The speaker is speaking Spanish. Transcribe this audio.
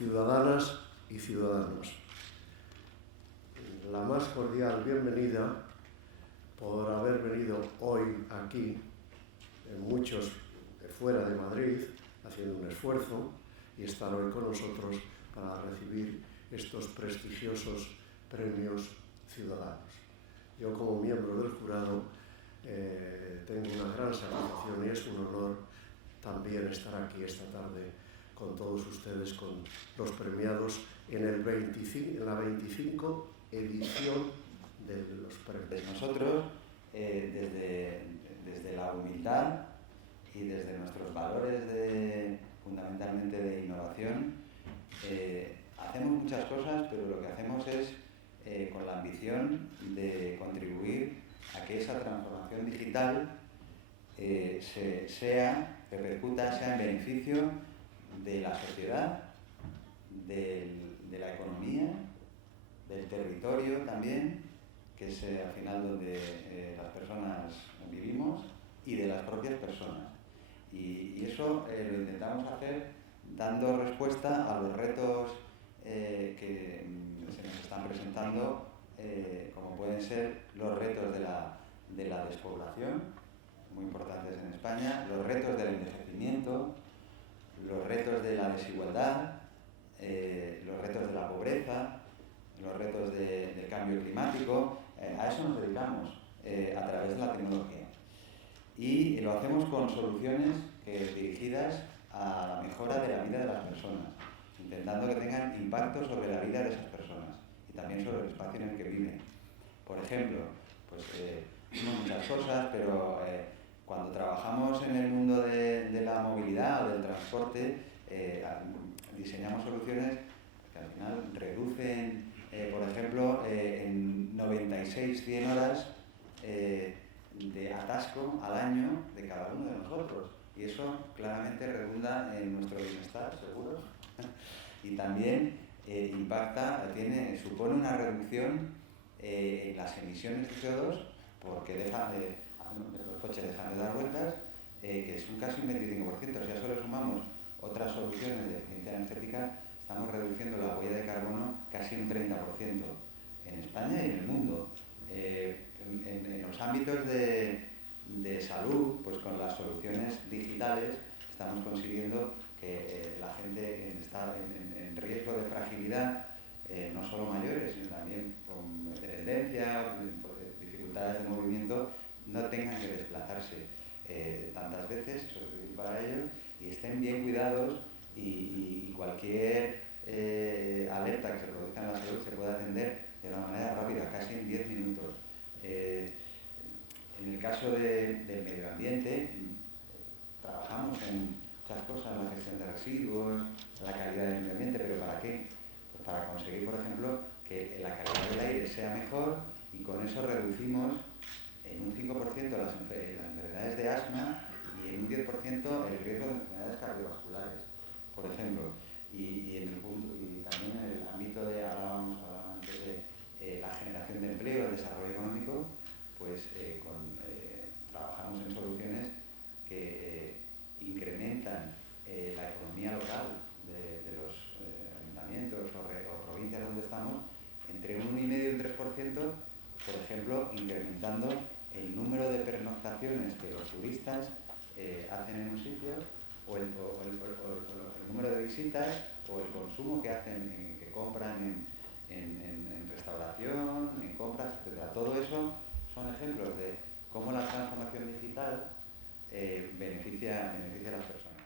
ciudadanas y ciudadanos. La más cordial bienvenida por haber venido hoy aquí, muchos de fuera de Madrid, haciendo un esfuerzo y estar hoy con nosotros para recibir estos prestigiosos premios ciudadanos. Yo, como miembro del jurado, tengo una gran satisfacción y es un honor también estar aquí esta tarde con todos ustedes, con los premiados en la 25 edición de los premios. Nosotros, desde la humildad y desde nuestros valores fundamentalmente de innovación, hacemos muchas cosas, pero lo que hacemos es con la ambición de contribuir a que esa transformación digital repercuta, sea en beneficio de la sociedad, de la economía, del territorio también, que es al final donde las personas vivimos, y de las propias personas. Y eso lo intentamos hacer dando respuesta a los retos que se nos están presentando, como pueden ser los retos de la despoblación, muy importantes en España, los retos del envejecimiento, los retos de la desigualdad, los retos de la pobreza, los retos del cambio climático. A eso nos dedicamos a través de la tecnología. Y lo hacemos con soluciones dirigidas a la mejora de la vida de las personas, intentando que tengan impacto sobre la vida de esas personas y también sobre el espacio en el que viven. Por ejemplo, no muchas cosas, pero cuando trabajamos en el mundo de la movilidad o del transporte, diseñamos soluciones que al final reducen, por ejemplo, en 96-100 horas de atasco al año de cada uno de nosotros. Y eso claramente redunda en nuestro bienestar, seguro. Y también supone una reducción en las emisiones de CO2, porque los coches dejan de dar vueltas, que es casi un 25%. Si a eso le sumamos otras soluciones de eficiencia energética, estamos reduciendo la huella de carbono casi un 30% en España y en el mundo. En los ámbitos de salud, pues con las soluciones digitales estamos consiguiendo que la gente está en riesgo de fragilidad, no solo mayores, sino también con dependencia, dificultades de movimiento, no tengan que desplazarse tantas veces, eso es difícil para ellos, y estén bien cuidados y cualquier alerta que se produzca en la salud se puede atender de una manera rápida, casi en 10 minutos. En el caso del medio ambiente, trabajamos en muchas cosas, en la gestión de residuos, la calidad del medio ambiente, pero ¿para qué? Pues para conseguir, por ejemplo, que la calidad del aire sea mejor y con eso reducimos en un 5% las enfermedades de asma y en un 10% el riesgo de enfermedades cardiovasculares, por ejemplo. Y también en el ámbito hablábamos antes de la generación de empleo, el desarrollo económico, pues trabajamos en soluciones que incrementan la economía local de los ayuntamientos o provincias donde estamos entre un 1,5 y un 3%, por ejemplo, incrementando el número de pernoctaciones que los turistas hacen en un sitio o el número de visitas o el consumo que hacen, que compran en restauración, en compras, etc. Todo eso son ejemplos de cómo la transformación digital beneficia a las personas.